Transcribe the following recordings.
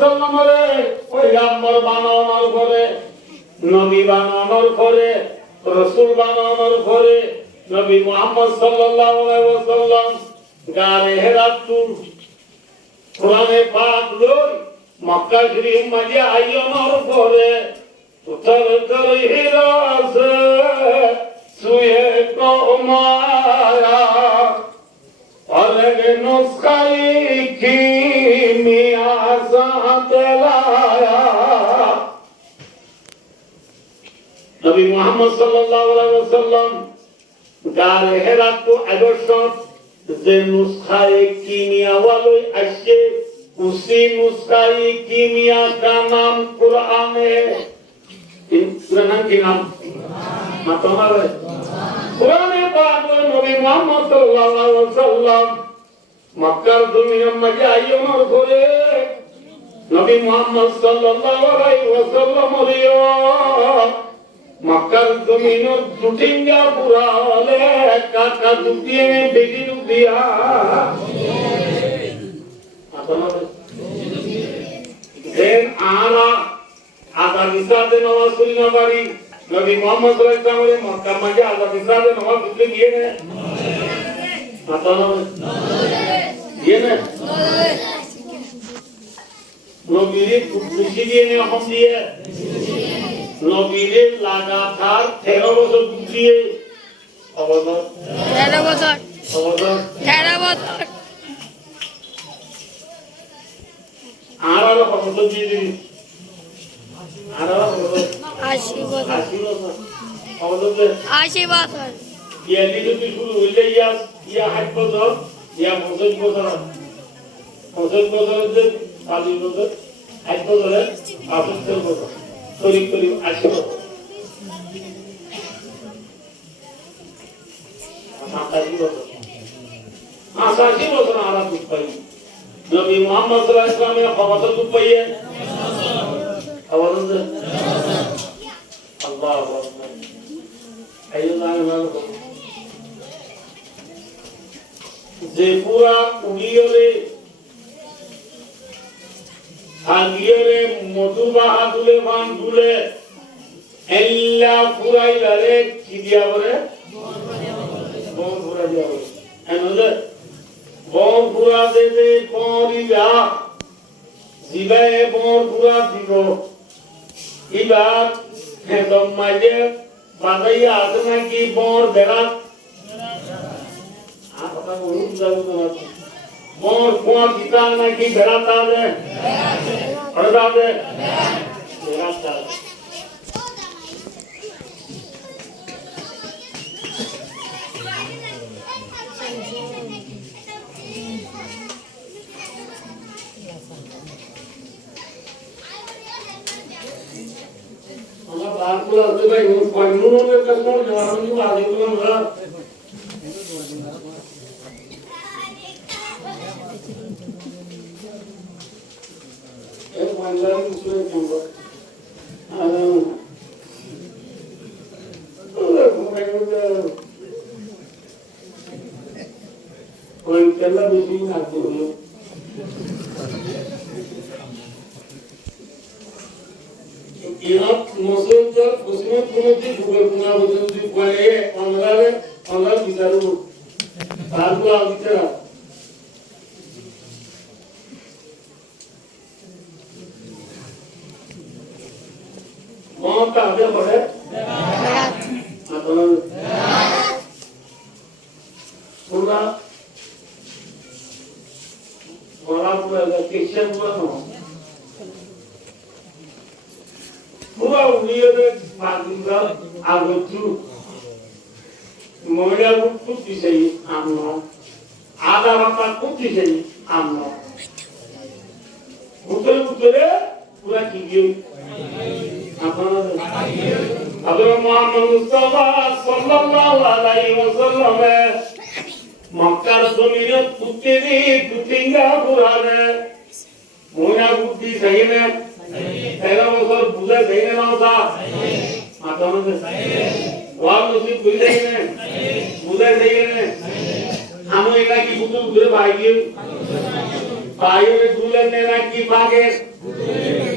ওয়াসাল্লামরে পয়গম্বর বানানোর পরে নবী বানানোর পরে রাসূল বানানোর পরে নবী মুহাম্মদ সাল্লাল্লাহু আলাইহি ওয়াসাল্লাম গারে হেরাত কোরআনে পাক লই মক্কা শরীফ মাঝে আইয়ানোর পরে উত্তর করে হিরাস সুয়ে কওমায়া अलग नुस्खाई की मियां साथ लाया नबी मोहम्मद सल्लल्लाहु अलैहि वसल्लम गारे हेरात को अदर्शन जे नुस्खाए कीमिया वालों अच्छे उसी नुस्खाए कीमिया का नाम कुरान है कुरान के नाम मतलब कुरान पाक में नबी मोहम्मद सल्लल्लाहु अलैहि वसल्लम मक्का दुनिया में आयोनर करे नबी मोहम्मद सल्लल्लाहु अलैहि वसल्लम रियो मक्का दुनिया टूटिंगा पूरा वाले काका दुतिये में बेगी दुतिया देन आला आधा निशा दिन वासुली न बारी नबी मोहम्मद सल्लल्लाहु अलैहि वसल्लम मक्का में आधा निशा दिन वासुली किए ने आता ना ये ने नबीरे खुशी दिए ने हम दिए नबीरे लगातार 13 বছর দিয়ে অবদান 13 বছর আরো কত দিয়ে দিন আরো 80 বছর অবদান 80 বছর ये যদি শুরু হইলে ইয়া 8 বছর ইয়া 50 বছর 50 বছর 40 বছর 8 বছরে 75 বছর করিব 80 বছর আশি বছর আরা দুধ পাই নবী মুহাম্মদ সাল্লাল্লাহু আলাইহি ওয়াসাল্লামের কত দুধ পাইয়ে আওয়াজ আল্লাহু আকবার আল্লাহু যে পুরা উড়িয়রে আগিয়রে মধু বাহাদুলে বান দুলে এল্লা পুরাইলারে কি দিয়া বলে বন পুরা দিয়া বলে এনলে বন পুরা দেবে পরিয়া জিবে বন পুরা দিব ইবার হেদম মাঝে বাজাইয়া আছে নাকি বন বেড়া मोर कुआं कितना ना की बेराता है पड़ता है बेराता हमारा बात बोला तो भाई वो कानूनों में कसम जवाब नहीं आगे तो हमरा Manjarin sudah jumpa, orang kela begini aku dulu. Ia musuh jar, musuh punya bukan punya musuh di kuala orang bisa dulu, baru lah bicara. का आगे बढ़े पूरा बड़ा पूरा लोकेशन पूरा उड़ियरे बागुरा आगोचु मोड़ा कुछ दिसे आमनो आधा बापा कुछ दिसे आमनो उतरे पूरा कीजिए अगर मोहम्मद मुस्तफा सल्लल्लाहु अलैहि वसल्लम मक्का जमीन तुतेरी तुतिंगा पुराने मोया बुद्धि सही है तेरा बसर बुझा सही है ना सा माताओं से वाह मुझे बुझा सही है बुझा सही है हमें इतना की बुद्धि बुझे भाई বাইরে দুলে নেনা কি ভাগের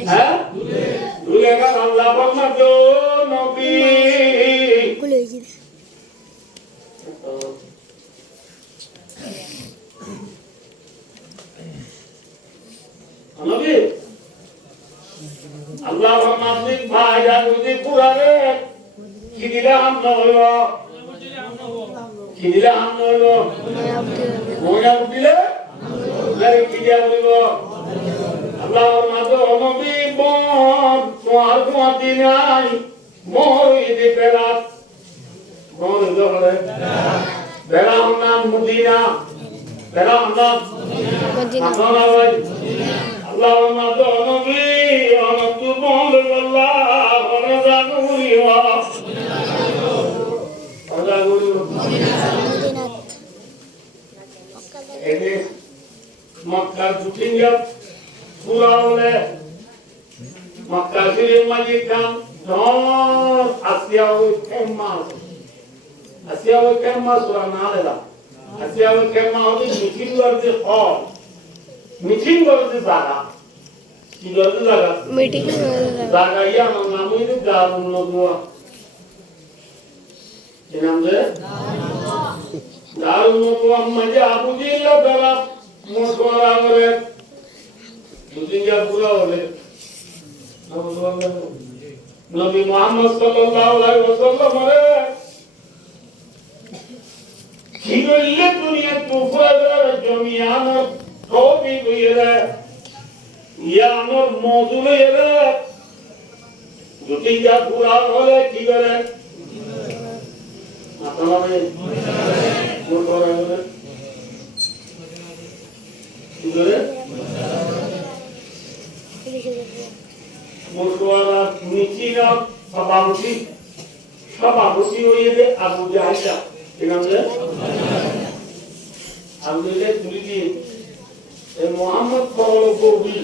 হ্যাঁ দুলে কা আল্লাহ ফরমাতো নবী খুলে গেছে নবী আল্লাহ ফরমাতেন ভাই যদি পুরারে কি দিলাম নলো কি দিলাম নলো মনে উঠিলে কি দিয়া বলিব আল্লাহ ফরমাতো নবী বল তোমার কোয়াতি নাই মোর ইদি বেরাত মোর জহরে বেরা নাম মদিনা বেরা নাম মদিনা আপনারা ভাই আল্লাহ ফরমাতো নবী অনতু বল আল্লাহ অনজানুরি ওয়া অনজানুরি মদিনা এনে মক্কা জুটিঙ্গা পুরা হলে মক্কা শরীফ মাঝে কাম ধর আসিয়া ওই কেম্মা সুরা না লেলা আসিয়া ওই কেম্মা হচ্ছে মিটিং করতে হল মিটিং করতে জায়গা কি করতে জায়গা মিটিং জায়গা ইয়া আমার নাম হইতে দারুন নদুয়া কি নাম যে দারুন নদুয়া মাঝে আবু জিল্লা দ্বারা মশওয়ারা করে দুদিনটা পুরো হবে নবী মুহাম্মদ সাল্লাল্লাহু আলাইহি ওয়াসাল্লাম রে কিনলে দুনিয়া তুফাদার জমিয়ান তোবি বিরা ইয়ানোর মওজুলে রে দুদিনটা পুরো হলে কি করে আপনারা কোন করে কি করে মশওয়ারা মিটিরা সভাপতি হইবে আবু জাহিদা কি নাম রে আবু জাহিদ তুলি এ মোহাম্মদ কল কবি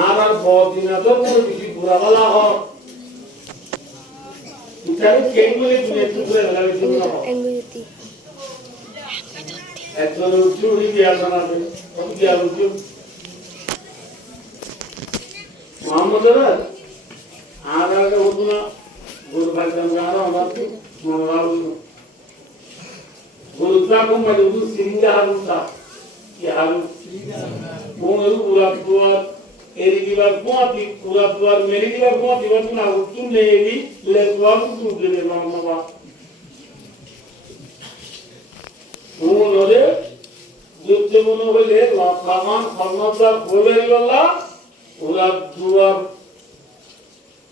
আর বদিনা তো কিছু বুড়াওয়ালা হ ইতারে কেঙ্গুলি দুনিয়া তুলে লাগবে তুমি না এঙ্গুতি একজন চুরি দিয়া জানাবে কত দিয়া উঠু মোহাম্মদ রে আর আগে উঠনা গুরু ভাইজান গারা আমার মনোরাল গুরু তাকম মানে উঠু সিঙ্গা হারুতা কি হারু মোনরু পুরা পুরা এরি দিবার কোয়াতি পুরা পুরা মেরি দিবার কোয়াতি বলনা উঠু নেলি লে কোয়াল উঠু দেবে মামা মোনরে যুদ্ধ মনে হইলে লামান ফরমাদার বলেরিওয়ালা ওরা দুয়ার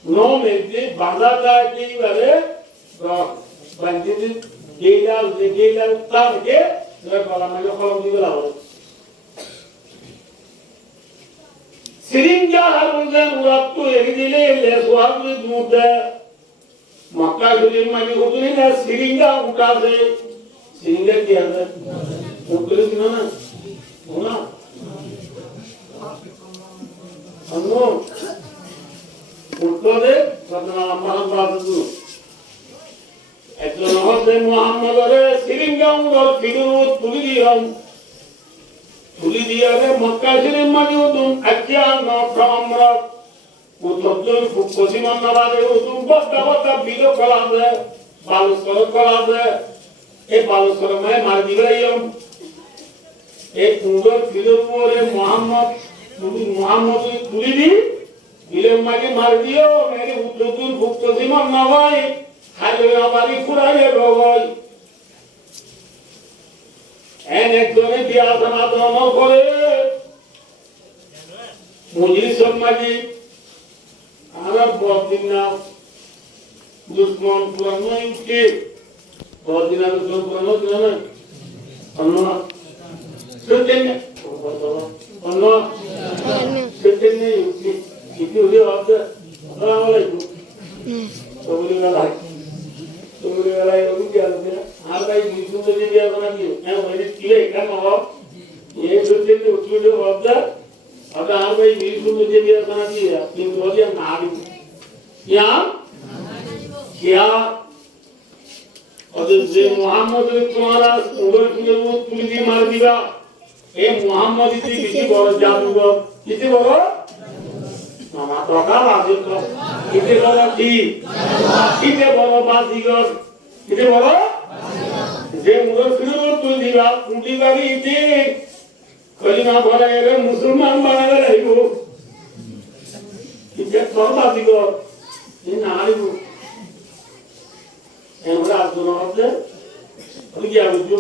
নোমেতে বাঁধাটা এইবারে বাঁধিতে গেইলাল তারকে গলা মানে কলম দিয়ে লাগাবো সিরিঞ্জা হারুজেন ওরা তো এগিয়ে দিলে লেসওয়ার দুধে মক্কা শরীফ মানে হুজুরি না সিরিঞ্জা উঠাছে সিরিঞ্জা কি আছে উঠলে কিনা না না আনো উঠলে সদনা মহাবাদু একজন হতে মুহাম্মদরে সিরিঞ্জাম ওর ফিরুত তুলি দিয়ারে মক্কা শরীফ মাজিউদুন আকিয়া নফরামরা উদ্যোগ ফুকসিমান নাবাদে উদুম বদ্দাবদ্দা বিলো কলাবে বালুসর কলাবে এ বালুসর মে মার দিলাইম এ কুঙ্গর ফিরুত পরে মুহাম্মদ তুলি দি বিলেম মাঝে মার দিও মেরে উদ্যোগ ফুকসিমান নাবাই খালি আমারি ফুরাইলে রগয় একজনে বিয়াসনা দম করে মজলিস মাঝে আমরা বদিন না দুশ্মন পুরানো উঠে বদিনা দুশ্মন পুরানো দিন না অন্য সুতেন অন্য সুতেন নেই কি হলে হবে আসসালামু আলাইকুম সবুলি বেলায় ওই গেল আর ভাই বিষ্ণু যদি বিয়া বানা দিও হ্যাঁ ওই কিলে কেন হব এই সুতেন উঠলে হবে अब आप भाई विष्णु मुझे भी बना दिया कि बोलिए नारी क्या और जो मोहम्मद ने तुम्हारा उड़न की वो तुम भी मार दिया এই মুহাম্মদ ইতি বেশি বড় জাদুঘর ইতি বড় মামা টাকা লাগে তো ইতি বড় কি ইতি বড় বাজিগর ইতি বড় যে মুরফিরু তুই দিবা পুঁটি বাড়ি ইতি কলিমা বলে এর মুসলমান বানাবে লাইব ইতি বড় বাজিগর এই নারিব এমরা আজুন হবে ওই কি আজু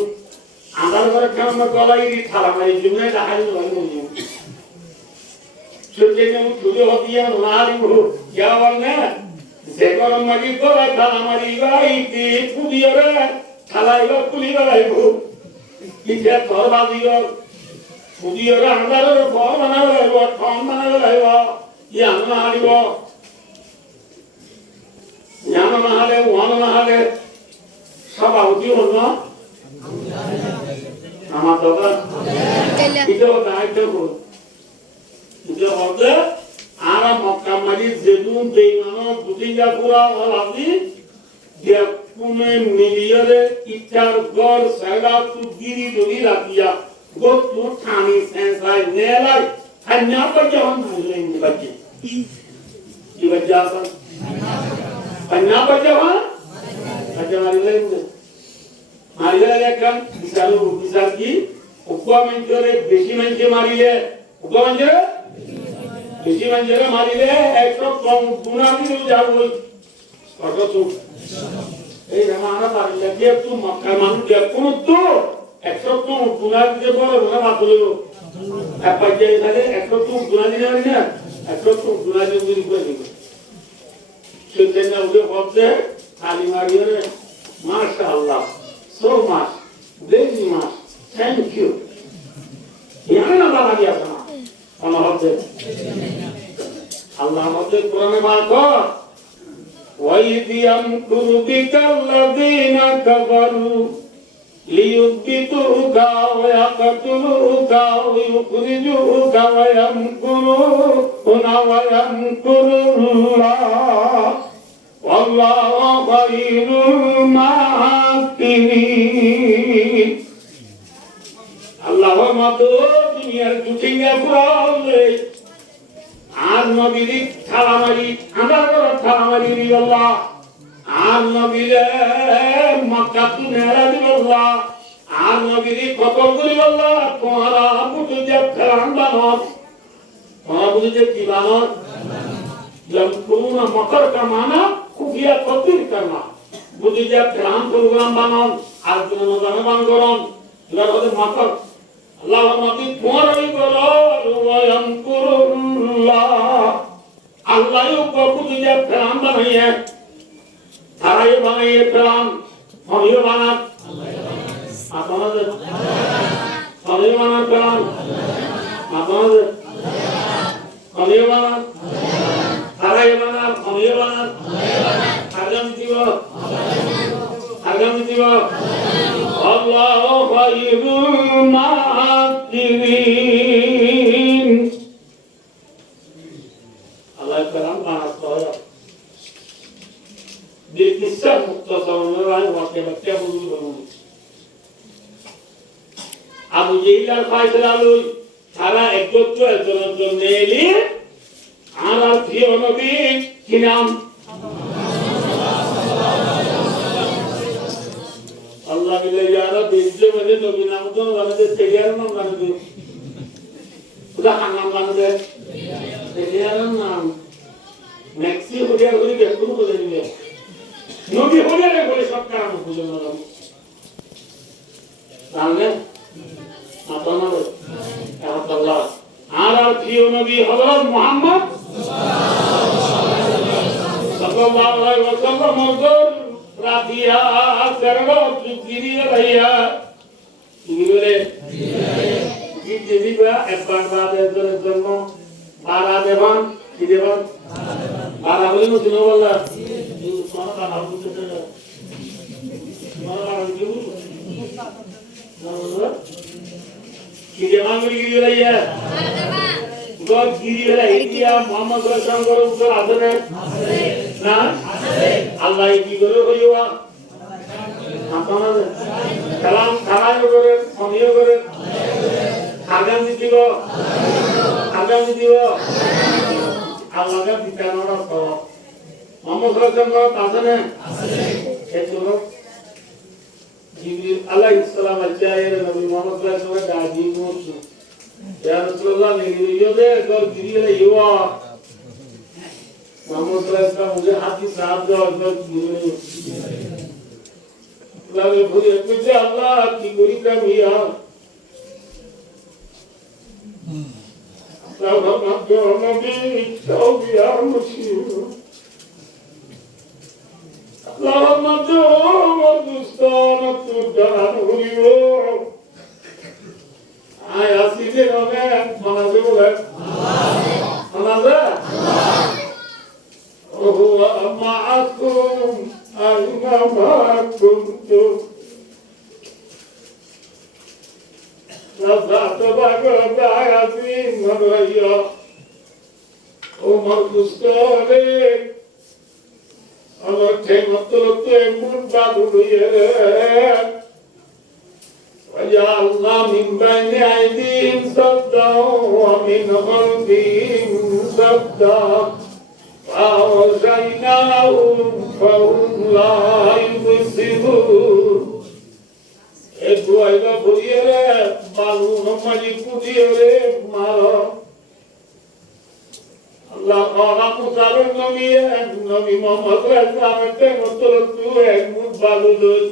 আদার করে কেমন গলাই থালা মারি জুমে দেখাই নয় মুজি চুকে যেমন তুলে হতিয়া নারিব ইয়া বলনে যে গরম মারি গলা থালা মারি গাইতে পুদিয়রে থালা ইবা পুলি বালাইব ইতি তোর বাজিগর পুদিয়রে আদারের ফল বানাবে লাইব ঠন বানাবে লাইব ইয়া নারিব জ্ঞান না হলে ওয়ান না হলে সব আউতি হল না আমার দাদা এটাও দায়িত্ব করুন এটা বলতে আর মক্কা মারি যেদুন বেইমানো দুটিঙ্গা পুরা হল আপনি যে কোনে মিলিয়রে ইচ্ছার গড় সাইডা তু গিরি দড়ি রাখিয়া গো তু ঠানি সেন্সাই নেলাই হান্না বাজে হন হাইলেন বাজে কি বাজে আসা হান্না বাজে হন বাজে মারিলেন মারিলে একখান বিচার কি উপা মঞ্চরে বেশি মঞ্চে মারিলে উপা মঞ্চরে বেশি মঞ্চরে মারিলে একশো কম গুণা দিল যাবো কত তো এই রামানা মারিলে যে তুই মক্কার মানুষ দেখুন তো একশো কম গুণা দিতে বড় গুণা বাদ হলো এক পর্যায়ে তাহলে একশো কম গুণা দিতে পারি না একশো কম গুণা দিয়ে উনি করে দিবে সেদিন ওকে বলতে খালি মারিয়ে মাশাআল্লাহ so much very much thank you ইয়ার না বাবা দিয়া না আমার হচ্ছে আল্লাহ হচ্ছে কোরআনে বলতো ওয়াইদিয়াম কুরবিকাল্লাযিনা কাফারু লিয়ুবিতুকা ওয়া ইয়াকতুলুকা ওয়া ইউখরিজুকা ওয়া ইয়ামকুরুনা ওয়া ইয়ামকুরুল্লাহ ওয়াল্লাহু খায়রুল মাকিরিন আল্লাহর মতো দুনিয়ার জুটিঙ্গা পুরালে আর নবীর থালামারি আদার করে থালামারি দিল্লাহ আর নবীর মক্কা তু নেড়া দিল্লাহ আর নবীর কতল করি আল্লাহ তোমারা বুঝু যে ফেরান বানর তোমারা বুঝু যে কি বানর यमकुरुना मकर का माना खुफिया तब्दील करना बुद्धि जब ध्यान प्रोग्राम बनाओ आज दिन में बन करो लगभग मकर अल्लाह मती तुम्हारी करो यमकुरुल्लाह अल्लाह यो को बुद्धि जब ध्यान बनाई है थारा ये बनाई है ध्यान हम ये बना आप बना दे हम ये बना ध्यान आप बना दे हम ये बना আগামী দিব আল্লাহু খায়রুল মাকিরিন আল্লাহ কালাম বানাতো দিকিসা মুক্তাসার নয় ওয়াকে বাক্য বলুন আবু জাইলার ফায়সালা লই সারা একত্র একজনের জন্য এলি আর প্রিয় নবী কি নাম আল্লাহ মিলে যারা বেজে বলে নবী নাম তো আমাদের তেরিয়ার নাম জানবে ওটা নাম জানবে তেরিয়ার নাম ম্যাক্সি হরিয়ার হরি বেকুন বলে নিবে নবী হরিয়ারে বলে সব কারণ বুঝে না জানলে আপনারা আল্লাহ আর প্রিয় নবী হযরত মুহাম্মদ সাল্লাল্লাহু আলাইহি ওয়াসাল্লাম মজর রাদিয়া করো চুকিরি ভাইয়া ইগরে কি দিবা একবার বাদের জন্য বারা দেবান কি দেবান বারা বলি না শুনো বলা সোনা বারা বুঝতে না সোনা বারা কি বলবো কি দেবান বলি কি ভাইয়া God giri wala India Muhammad Rasul goro upor adane na Allah ki goro hoiwa apana kalam khalai gore samiyo gore আগামী দিব আগামী দিব আল্লাহকে বিতানোরা তো মোহাম্মদ রাসূলুল্লাহ আসেন এগুলো জিবরিল আলাইহিস সালাম আচায়ের নবী মোহাম্মদ রাসূলুল্লাহ দাজি মুসু ইয়া রাসূলুল্লাহ নিরিয়দে গর গিরিলে ইওয়া মোহাম্মদ রাসূলুল্লাহ মুঝে হাতি সাহাব দাও গর গিরিলে লাগে ভুলে কুজে আল্লাহ কি করি কামিয়া اللهم اغفر لي توبي يا مشير اللهم اغفر ودستان تدان غريو آيا سيدي رمين منازل لك منازل وهو معكم أينما كنتم نزعت بقى عظيم مريا عمر دستاني أنا كنت من بعديه وجعلنا من بين أيديهم سدا ومن خلفهم سدا فأغشيناهم فهم لا يبصرون একটু আইবা ভরিয়ে রে বালু নমাজি কুদিয়ে রে মারো আল্লাহ রাহমাতুল নবী মোহাম্মদ রাসূলের তেমতর তু এক মুঠ বালু দই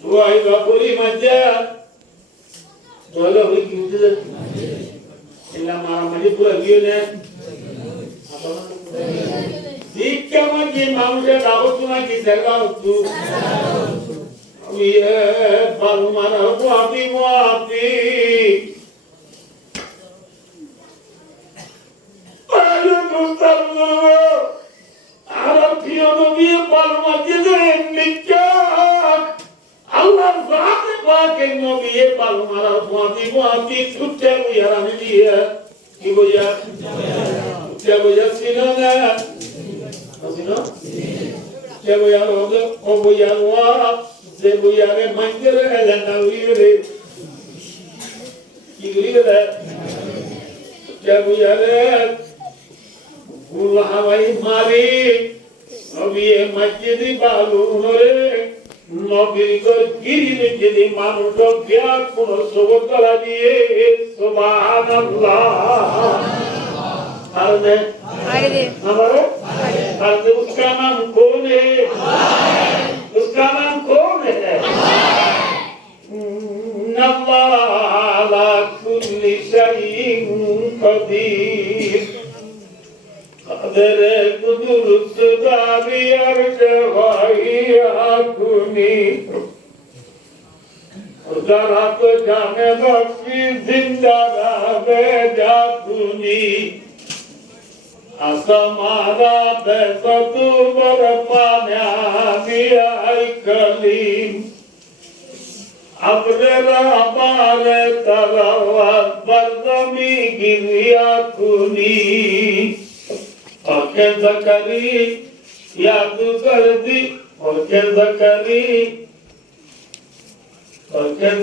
তু আইবা ভরি মজা বলো হই কি উঠে এলা মারা মাজি পুরো গিয়ে নে শিক্ষা মাজি মানুষের দাওয়াত না কি দেখাও তু ये बालमाना वापी वापी पहले मुस्तफा आरतियों में ये बालमाजी दे निका अल्लाह ज़ात पाके नबी ये बालमाना वापी वापी छुट्टे को यार नहीं है कि वो यार छुट्टे को यार सीना ना सीना छुट्टे को यार होगा वो यार वाह se buyare mangere la nawire kigire se buyare ullah vai mari nabiye masjidi balu nore nabi ko girine jedi manuto kya kono sobor kala diye subhanallah arne हमारे अर्ज़ उसका नाम कौन है उसका नाम कौन है अल्लाह अला कुल्ली शैइन कदीर कदर कुदरत दारी अर्श भाई आकुनी जरा तो जाने बख्शी जिंदा रहे जाकुनी असमारा बेसतु बरपान्या बियाई कलीम अब्रेरा बारे तलावत बरदमी गिरिया कुनी ओके ज़करी याद कर दी ओके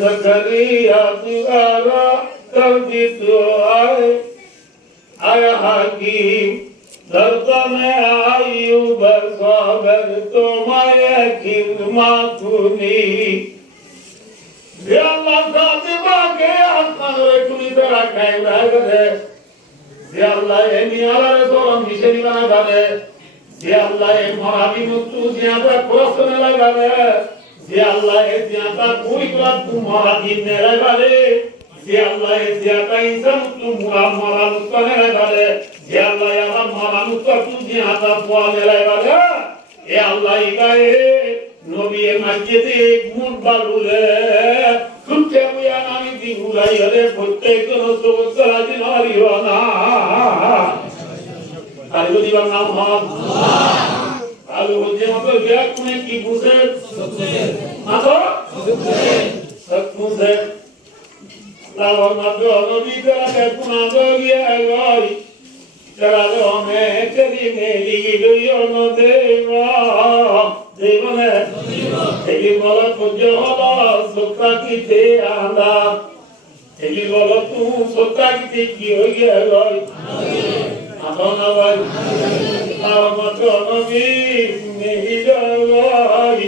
ज़करी याद आरा कर दी दुआए आया हकीम दर्द में आयूब सागर तुम्हारे खिदमा कुनी या अल्लाह साजिबा के आसमान रे कुनी तरह कहना करे या अल्लाह ये नियाला रे सोरम मिशरी बना करे या अल्लाह ये मराबी मुक्तु ज्यादा कोसने लगा रे या अल्लाह ये ज्यादा कोई बात तुम्हारा दिन ने लगा रे Ya Allah siapa insan tu murah tu nilai bade. Ya Allah ya murah tu jihada puan nilai bade. Ya Allah ikai Nabi masjid mur balule. Kutte buya nami dihulai ale putte kono sobat salajin ariwana. Kali di bang nam ham. Kalau hujan apa dia kune kibuset. Apa? Sekbuset. Lawan madu nabi terang punado dia lagi terlalu mekari meli gidiyor no deva ne tegi malat puja Allah sukha kite anda এই বলো তু সত্যাগিতে কি হয়ে গেল এখন আবার আমার নবী নেই যাই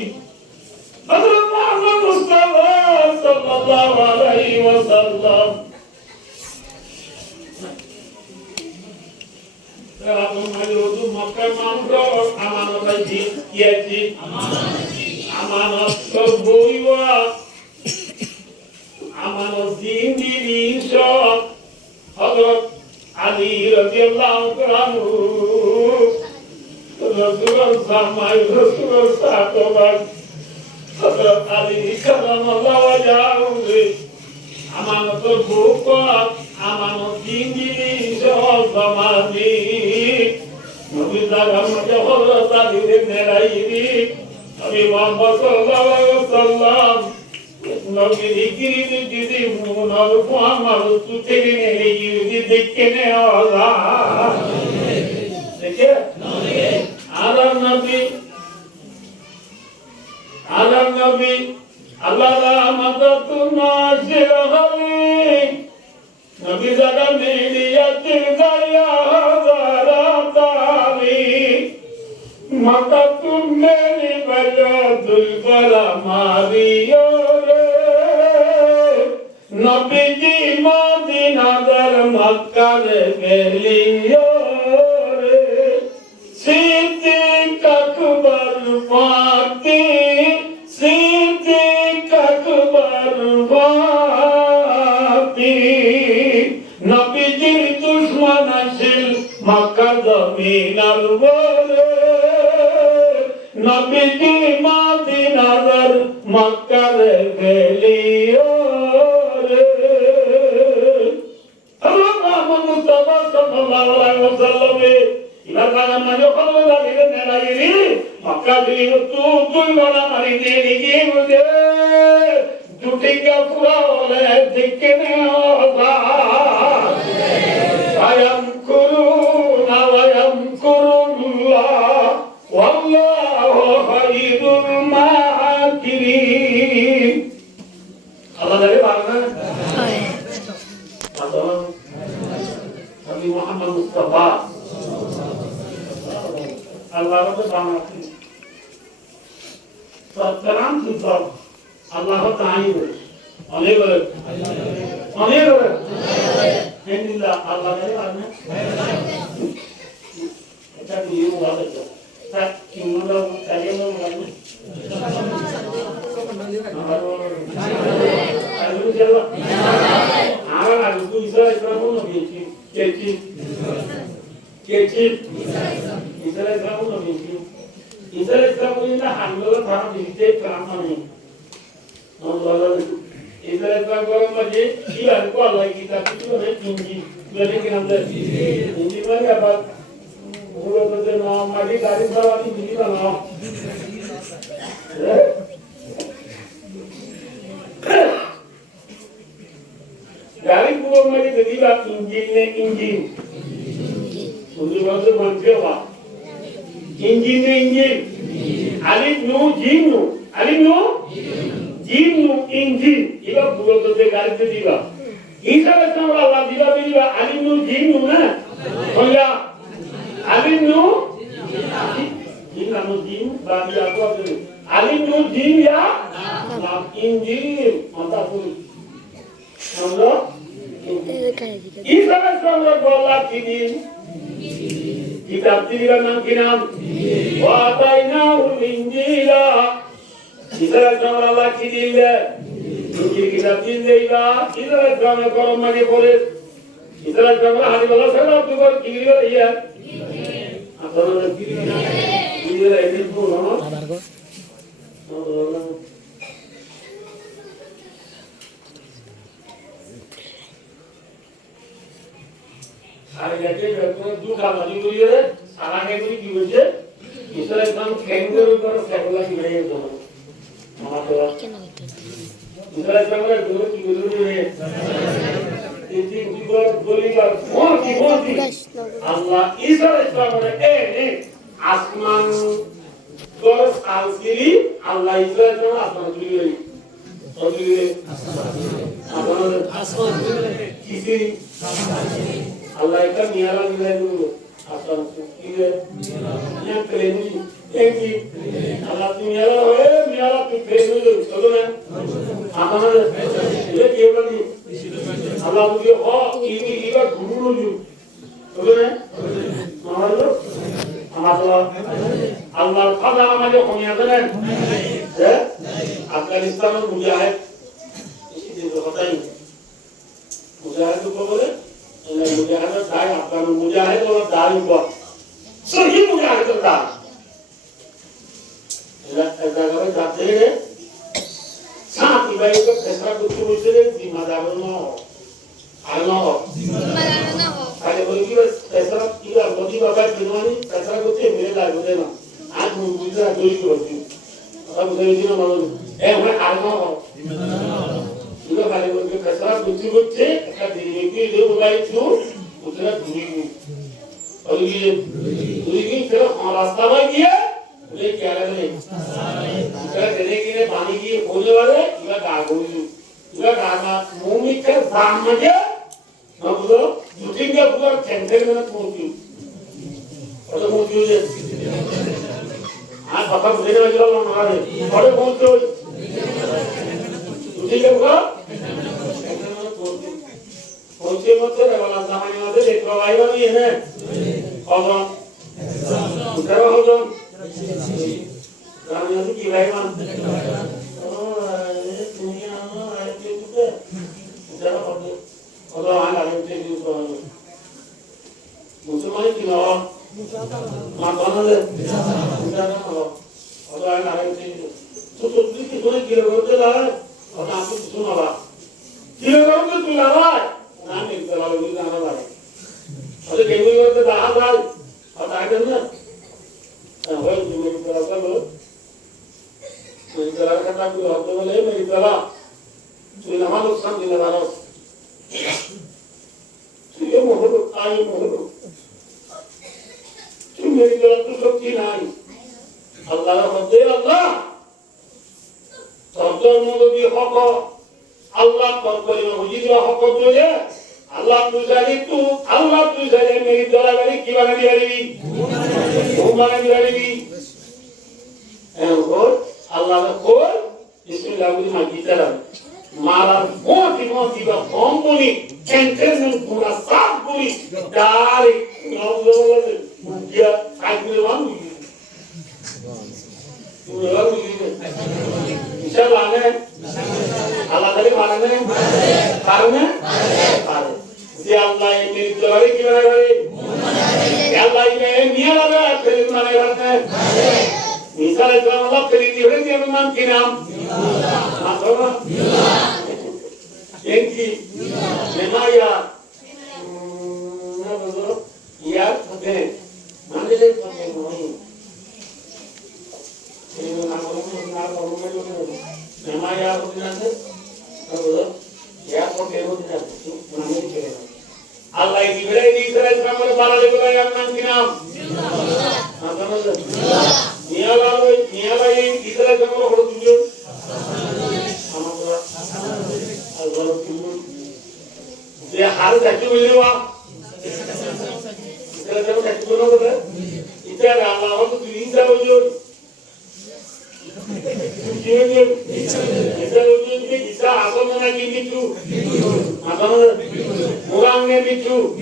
হযরত মুহাম্মদ মুস্তাফা সাল্লাল্লাহু আলাইহি ওয়াসাল্লাম আপন মাইরুদু মক্কা মামরো আমানত জি কিয়াজি আমানত কবুইওয়া আমানত জিন্দিরি সব হযরত আলী রাদিয়াল্লাহু তাআলা রাসূলুল্লাহ রাসূলুল্লাহ সাহাবাত হযরত আলী কারামাল্লাহু ওয়াজহাহু আমানত বুকা আমানত জিন্দিরি সব সমাধি নবী দাগাম হযরত আলী নেরাইরি নবী মুহাম্মদ সাল্লাল্লাহু আলাইহি ওয়াসাল্লাম নবী দিকিরি দিদি মুনাল মুহাম্মদ তুতেরি নেলি দেখকে নে আল্লাহ দেখে আলার নবী আল্লাহ রাহমাতুন নাজির হলি নবী জাগা মিলিয়াতে গায়া হাজারাতালি মাতা তুমি বলদুল বলা মারিও রে নবীজি মদিনার মক্কা রে গেলিও রে সিদ্দিক আকবর ফাতি সিদ্দিক আকবর ফাতি নবীজির দুশমন আসিল মক্কা জমিনার বলে নবীজি মদিনার মক্কার গেলিও রে আল্লাহ মুহাম্মদ মুস্তাফা সাল্লাল্লাহু আলাইহি ওয়াসাল্লাম ইলাকা মানে কলম দালিলে নেরাইরি মক্কা দিল তুই বলা মারি দে নিয়ে মুদে জুটিকা পুরা হলে দেখে নে আয়াম কুরুনা ওয়ায়াম কুরুল্লাহ ওয়াল্লাহু খায়রুল মাকিরিন আল্লাহ জানে বাংলা আল্লাহ নবী মুহাম্মদ মুস্তাফা আল্লাহ রব্বুল আলামিন সালাম সুতরাং আল্লাহ তাআলা অনেক আলহামদুলিল্লাহ আল্লাহ জানে বাংলা এটা দিয়ে বলা যায় tak kimno kalian mau ngomong aduh siapa aduh bisa Islam mau bikin kecil Islam mau bikin Islam ini lah hamil thara dite karama nahi Allah Islam orang macam ilan ko Allah kita itu ada tinggi jadi kita tinggi mana apa পুরো তো না মাটি গাড়ি চালানি দিই না গাড়ি পুরো মাটি দিই না ইঞ্জিন পুরো বছর বলছে বা ইঞ্জিন আলিফ নু জিম নু ইঞ্জিন এটা পুরো তো গাড়িতে দিবা হিসাবে আমরা আল্লাহ দিবা আলিফ নু জিম নু না বললা Alim nu jin bagi aku apa ni? Alim nu jin ya, lam injil mata pun. Nampak? Isa sama bola kini. Kitab tiga nam kinam. Wataina injila. Isa sama Allah kini le. Injil kitab tiga ila. Isa sama korom magi boleh. Isa sama hari bola salah tu kau kiri ya. Atau kiri ini pun nama. Hari ini kita dua kali beri ya. Salah ni beri kiri je. Islam kan kenguru kalau sekolah kiri itu. Mana tu? Islam kan dua kiri je. Ini juga boleh kan? Mohon. Allah Islam ini asman terus alsiri Allah Islam asman dulu. Allah itu niara nilai dulu. Asal itu yang pleni, yang Allah tu niara tu pleni dulu. Betul kan? Apa nama? Ini siapa ni? Allah tu dia ini guru dulu. Betul kan? Mana? Allah kata nama dia punya kan? Afghanistan mujahid. Ini dia kata ini. Mujahid itu apa boleh? Mujahid itu dah Afghan mujahid orang dah juga. Sehingga mujahid itu dah. ऐसा करो जाते हैं साथ ही भाई को फैसला कुछ मुझसे जिम्मेदार ना हो आना हो खाली बोल कि फैसला किया मोदी बाबा जिन्होंने फैसला कुछ मेरे लायक होते ना आज मुझे दो ही होती अब मुझे जी ना मालूम है मैं आना हो इधर खाली बोल कि फैसला कुछ ऐसा दिए कि जो भाई जो उतना दूरी और ये दूरी की फिर रास्ता में किया ये क्या है इधर देने के लिए पानी की होने वाले इधर गागोई इधर गाना मुंह के सामने हम बोलो शूटिंग का पूरा सेंटर में पहुंची और तो पहुंची है आज पापा मुझे ना चलो हमारे बड़े पहुंचो शूटिंग का पूरा सेंटर में पहुंचे मत रे वाला सामान में दे प्रवाही वाली है ना और उधर हो तो Kami itu kira kan? Oh, ini dunia mana? Itu juga. Jangan perlu. Kalau anak yang itu kalau musuh kira apa? Makanan le. Jangan kalau anak yang itu. Tuh itu kira berapa lah? Orang aku tuh nala. Kira berapa tuh nala? Nanti kalau itu nala. Ada kemudi itu dah ada. Ada kan? वही मेरी तरह का लो मेरी तरह का काम भी होते वाले मेरी तरह तू नमाज उसका दिन लगा रहा तू ये मोहर आई मोहर तू मेरी तरह तू सब की नहीं अल्लाह का बंदे अल्लाह तब मुझे भी हक अल्लाह पर कोई मुझे भी हक दो ये अल्लाह तू जाने मेरी तरह वाली की बना दिया री Umar Nabi, और अल्लाह का कोल इसमें लागू है मजीदा मारा मोटी का कॉम्पोनी सेंटर में पूरा साफ पूरी डाली नौजवान मुझे आगे वाली इंशाल्लाह ने अल्लाह ताली मारने कारण ये अल्लाह ये मेरी दवाई की बनाई Allah ini niat apa? Kalian mana yang ada? Misalnya kalau Allah kalian di orang yang memang kinam, apa? Yang ki, memang ya, apa tu? Ya, apa? Mana le pakai ni? Ini nama orang memang ya, apa tu nanti? Apa tu? Ya, pakai ni mana ni? Allah ini berada di Israel sama para lebulan yang mangkinam. Apa nama? Niala ini Israel sama orang tujuh. Sama orang. Orang tujuh. Dia harus satu miliwan. Israel sama satu miliwan betul? Itu Allah orang tujuh Israel tujuh. Tujuh. Israel tujuh Israel apa mana kini tu? Apa nama? Murang ne bitu,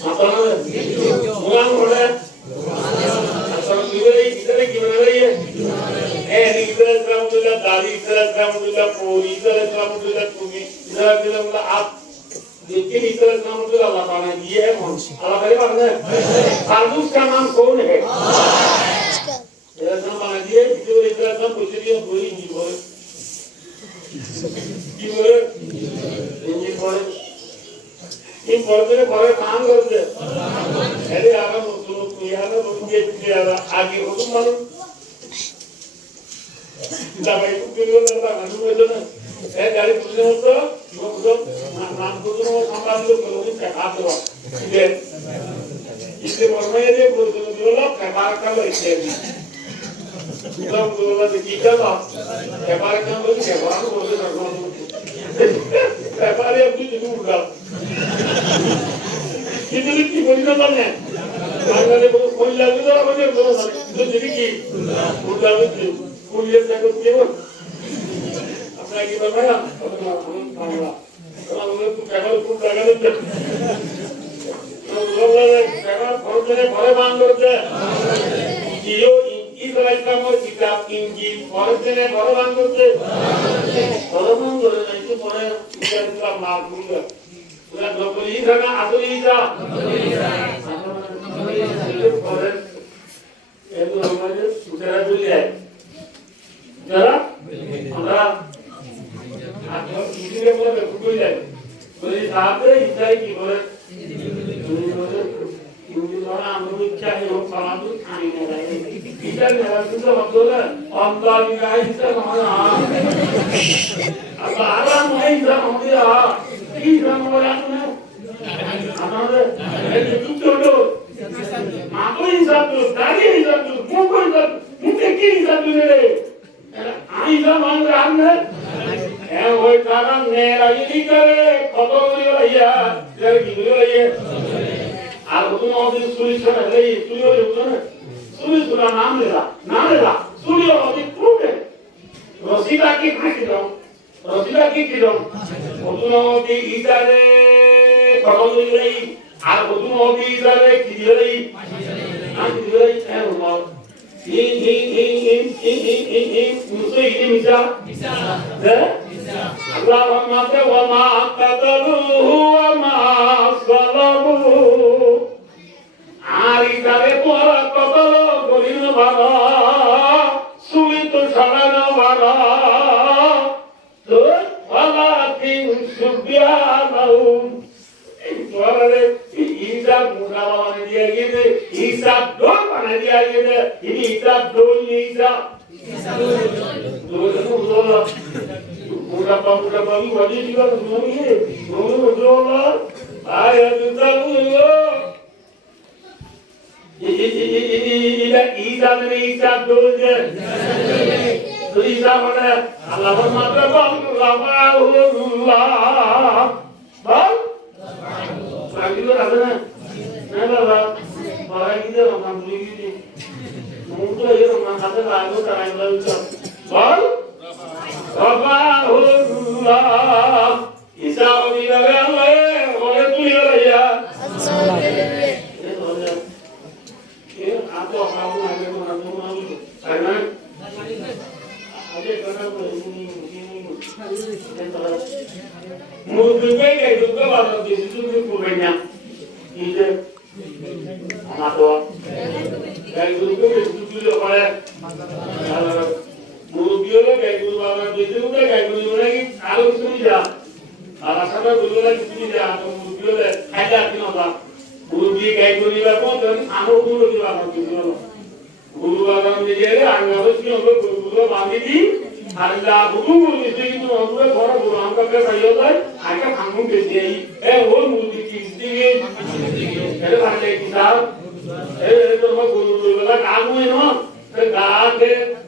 apa nama? Murang mana? Asal kita gimana ya? Ini kita sekarang sudah dari, kita sekarang sudah puri, kita sekarang sudah kumi, kita sekarang sudah ap. Jadi kita sekarang sudah lapangan dia, Allah kali mana? Kardus का नाम कौन है? kita sekarang mana dia? Itu kita sekarang posisi yang puri ini boleh. Gimana? Ini boleh. इन पर्दे बड़े काम करते हैं ऐसे आगे मुझे यहाँ ना मुझे किया आगे हो तुम मालूम दबाई को क्यों करता मालूम है जो ना ऐसे गाड़ी पुलिस में तो वो कुछ नाम को जो वो संभाल लो करो नहीं कैसा तो इसलिए मरने ये बोलते हैं जो लोग कैसा कर लो इसलिए Então, eu fica lá. Repare que eu não sei, agora não vou ver agora. Repare a tudo de lugar. Itu lagi boleh namanya. Kalau dia kuliah itu apa dia boleh? Itu jadi ki. Kuliah itu, kuliah saya kuliah. Apa lagi bagaimana? Kalau itu kalau kuliah itu. Kalau korbannya boleh bangun je. Iyo Israel kamu kita injil korbannya boleh bangun je. Boleh bangun itu boleh kita maklum je. Udah dua Isa kan atau Isa? Itu korban itu namanya saudara Julia. Saudara? Saudara? Atau ini dia boleh berkuliah. Boleh sampai Isa ini boleh. Injil orang Amerika yang salah tu kami ada. Kita ni ada kita betul lah. Allah ni Isa mana? Apa orang Isa mana? Isa mana tu? Apa tu? Itu tu. Aku Isa tu, tadi Isa tu, muka Isa tu, muka Isa tu ni. Isa mana anda? Woi sekarang ni lagi ni kere, kotor ni lagi jadi gini lagi. Aku tu mau di suri sana lagi, suri orang mana? Suri sudah nama dah, suri orang di kuda. Rosida kidong. Aku tu mau di Isa le, kotor ni lagi. Aku tu mau di Isa le, kidi lagi. Nanti lagi, mau. Musuh ini bisa. Allahumma wa ma qadaruhu wa ma salabuhu. Ari dare pora qadalo gorino bala. Suito salano bala. To walakin subhanahu. Suarale Isa muda bana diya gide. Isa dol bana diya gide. Ini Isa dol ni Isa. Dol dol. Muda bagi wajib juga semua ni. Dol ayat itu. Ini Isa ni Isa dol je. Tu Isa mana? Allahumma Allah. Bal? Lagi tu ada na? Nada lah. Orang kita orang beli ni. Mungkin dia orang kata lagu terang lagu tu. Bal? Allah. Isa bilang Allah. Oleh tu ya. Aku kamu ada orang tu. Karena ada kerana ini. Mungkin juga kalau di situ banyak ide anak tua. Kayak juga di situ juga banyak. Mungkin kayak dulu orang di situ kayak dulu lagi kalau sudah. Alasannya dulu lagi sudah atau mungkin ada di mana. Mungkin kayak dulu apa dan anu dulu di mana dulu. Guru akan menjadi anggap siapa guru bagi Allah hukum itu orang orang orang kata saya lah, agak kamu kerjai, orang mudi kisah, ada banyak kisah, itu mah guru lah kamu ini, dah ke,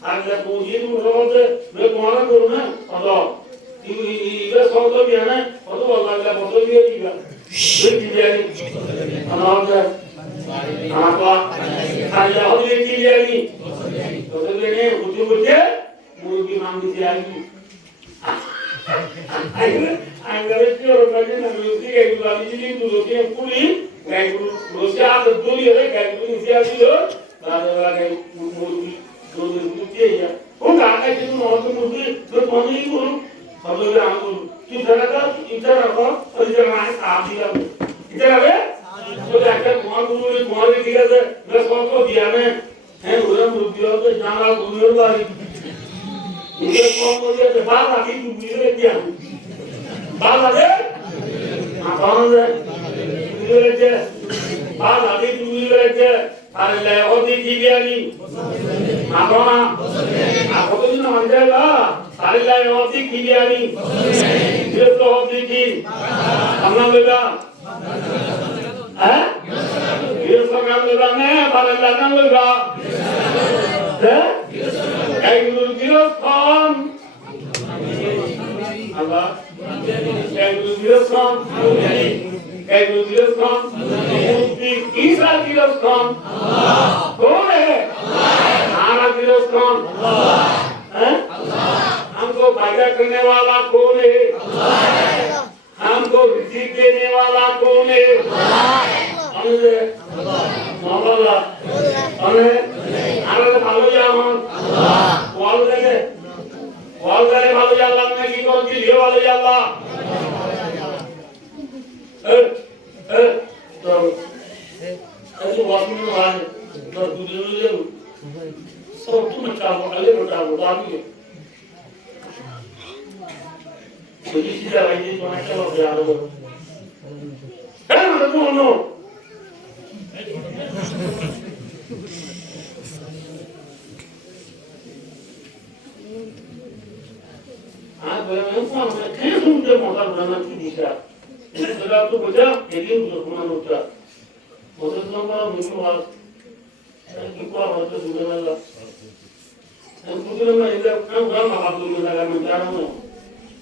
ada pujian orang tu, mereka guru na, ada, ini soal dia na, ada orang ada soal dia juga, dia ni, ada, apa, ada orang dia ni. Betul ni, betul. Mungkin mandi lagi. Anggaran itu orang lagi nak mesti kayak lagi jadi dulu yang pulih, kayak dulu siapa dulu ya, kayak dulu siapa dulu, ada lagi dulu dia ya. Oh tak, itu mungkin itu, kalau orang dulu, kita apa, orang sahaja lah. Kita apa? Kita akan dulu dia tu, bersoal tu dia ni. Orang berusia tu jangan guru lagi. Dia kau dia tu bala itu guru dia. Bala dia? Apa orang guru dia? Bala itu guru dia. Allah odi dia ni. Apa orang? Apa tu ni nama dia lah. Allah odi dia ni. Dia tu odi dia. Apa benda? Dia sekarang benda ni, bala jangan benda. হ্যাঁ এগুলো গৃহস্থন আল্লাহ এগুলো গৃহস্থন এগুলো গৃহস্থন ঈসা গৃহস্থন कौन है हमारा गृहस्थन हमको पैदा करने वाला कौन है हमको रिजीक देने वाला कौन है हमसे मौला हमें हमारे भालो जामन वाल करे भालो जाला में की कौन की ये वालो जाला तो ऐसे बात में बात तो दूसरे लोग सब तुम चाहो अले बताओ बाकी कोई चीज़ आ रही है तो मैं चलो जा रहा हूँ है ना तो नो हाँ बोले मैं कौन मैं क्या सुनते मौका बनाना की दिशा इस जगह तो बचा एलियन जो सुना होता मतलब नंबर मुझे वाला कितना होता सुनने वाला हम कुछ ना इधर काम काम आप लोग लगा मैं जा रहा हूँ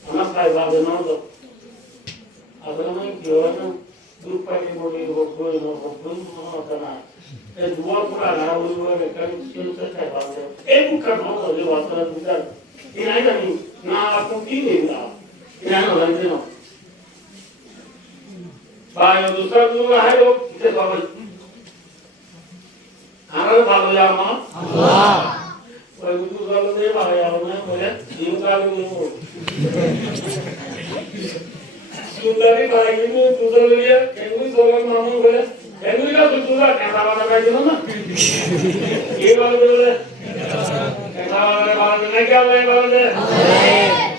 हमारा साइड बात है ना तो अब मैं क्यों ना ग्रुप पर के बोले वो कोई ना होता ना ये दुआ पूरा ना वो कल से साइड बात है एक करना हो जो बात है दूसरा ये नहीं ना आपको की नहीं ना ये ना लगे ना भाई दूसरा लोग है लोग इसे बाबा हमारा भालो जामा अल्लाह कोई दूसरा लोग ये भालो जामा मैं बोले ये का भी हो सुंदरी भाई ने दूसरा लोग ये केंगुई सोलर मामू बोले केंगुई का दूसरा कैसा वाला भाई जो ना ये वाले बोले कैसा वाला ने क्या बोले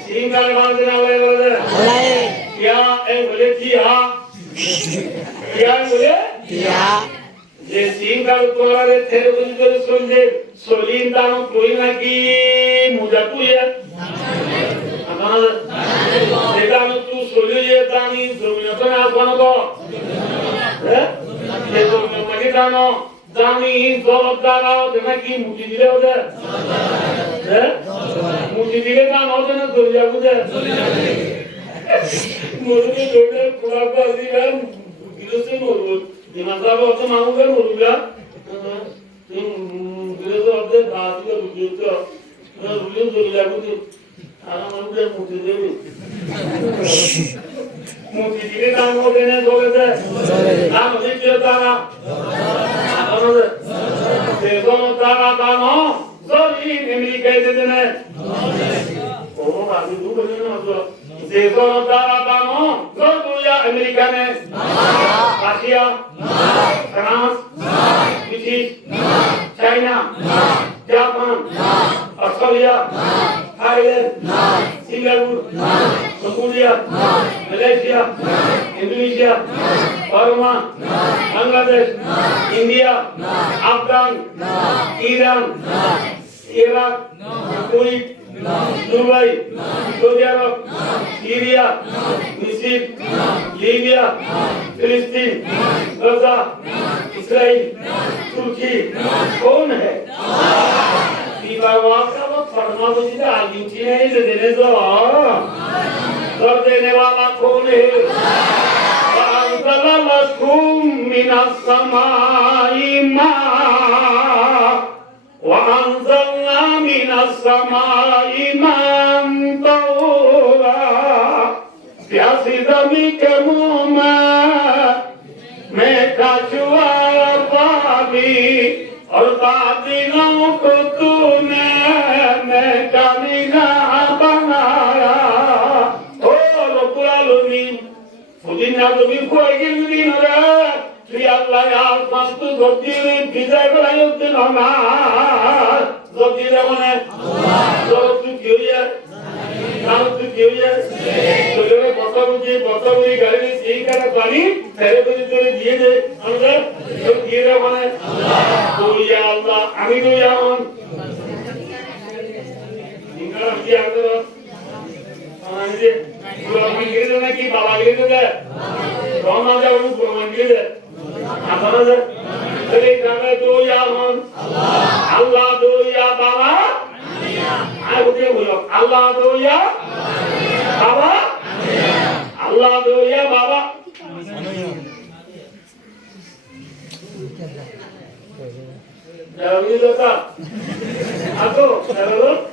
सिंह का वाले बोले क्या ए बोले किया क्या बोले किया যে সিংকাল তোলারে থেরে বুঝি করে শুনছে সলিন দানো কই নাকি মুজা তুইয়া আমাদের যেটা আমি তু সলিয়ে দানি জমিনে তো না কোন গো হ্যাঁ যে জমিনে মাটি দানো জানি জবাব দাও নাকি মুজি দিলে ওদের হ্যাঁ মুজি দিলে দানো ওদের না দরিয়া বুঝে মুজি দরিয়া পুরা করে দিবেন বিরসে মরুদ दिमाग तो मांगूंगा बोलूंगा तो अपने बात को रुकिए तो रुकिए तो लागू थी आना मांगूंगा मुझे दे मुझे दिले काम हो देने जोगे थे आप मुझे क्यों तारा देखो न तारा तानो जोरी निमली कह देते ने ओ बाकी तू बोले ना तो देखो न तारा तानो जोर दुनिया अमेरिका ने Russia, France, British, China, Japan, Australia, Thailand, Singapore, Cambodia, Malaysia, Indonesia, Burma, Bangladesh, India, Afghan, Iran, Iraq, Kuwait, Dubai, Saudi Arab, Syria, Misr, Libya, फिलिस्तीन, गाजा, इस्राइल, तुर्की कौन है? दीवार का वो फरमा मुझे अर्जेंटीना ही दे देने दो कर देने वाला कौन है? अंतला लकुम मिनास समाई मा वअंज़लना मिनास समाई मान तौरा प्यासी दमी के मुँह में कछुआ पाली और बादलों को तूने मैं कमीना बनाया ओ लोकुलालुनी फुदिना तो भी कोई गिरनी ना रे अल्लाह यार मस्त जोती रे बिजा गलायो तो ना जोती रे मने जो तू क्यों यार काम तू क्यों यार तो लोग बताऊँगी गाड़ी में सही करना पानी तेरे को तेरे दिए दे अंदर जो दिए रे मने तो या अल्लाह आमी तो या मन इनका क्या अंदर आने पुरानी गिरे ना कि बाबा गिरे ना रोना जाओ वो पुरानी गिरे अपना से तेरे काम तो या मन अल्लाह तो या উঠে বলো আল্লাহ দইয়া বাবা আল্লাহ দইয়া বাবা Dalam itu tak? Aku, dalam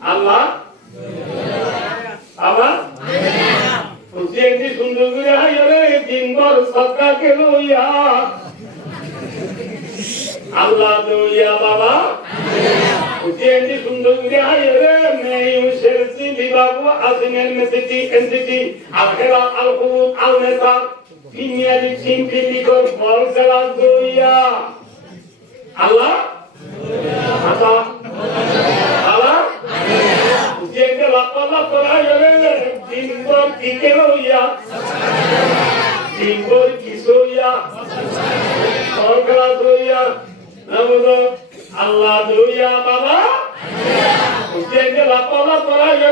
Allah, apa? Ujian di sundul gaya jingkor saka keluya. Allah doya baba. Ujian di sundul gaya meyu shersi bibabu asinen mesiti entiti al-khira al-khut al-nesab dunia di cimpili kor bol selas doya. Allah, apa? Allah. Ujian ke lapala koraya jingkor kikeloya. Jingkor kisoya. Orkala doya. Namudo Allah doya baba. Ujian ke lapala koraya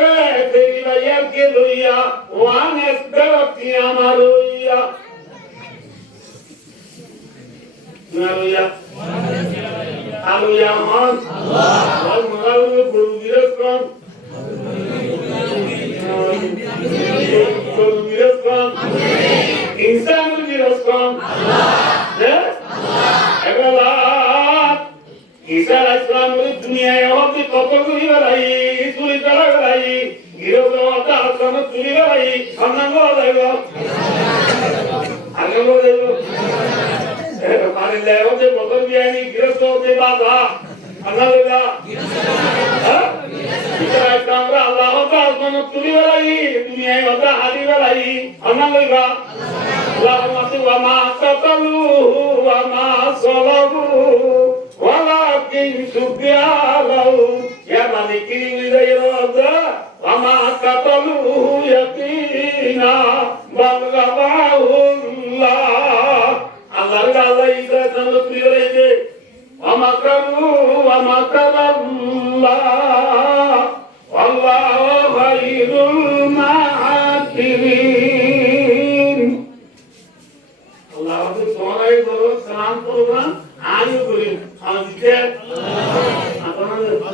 teri bayar ke doya. Wan esberati amaroya. Naroya. Hallelujah, man. Allah. Allah mengalir berwiraskan. Berwiraskan. İnsan berwiraskan. Allah. Evelat. İsa Aleyhisselam dünyaya hadi kapatır veray, suri kara veray. Giroza hadi aslanı suri veray. Anam olayla. Anam olayla. Hadi levo de bakır biyani giroza de baba. Anam olayla. Ha? İsa Aleyhisselam Allah hadi aslanı suri veray. Dünyaya hadi hadi veray. Anam olayla. Allahumma wa ma qataluhu wa ma salabuhu walakin shubbiha lahu ya maliki al-irada wa ma qataluhu yaqina bal rabahu Allah Allah Isa sanu priyorede wa makaru wa makarallah wallahu khairul makirin. Allah itu soalnya itu salam program ayu kuring azikat apa namanya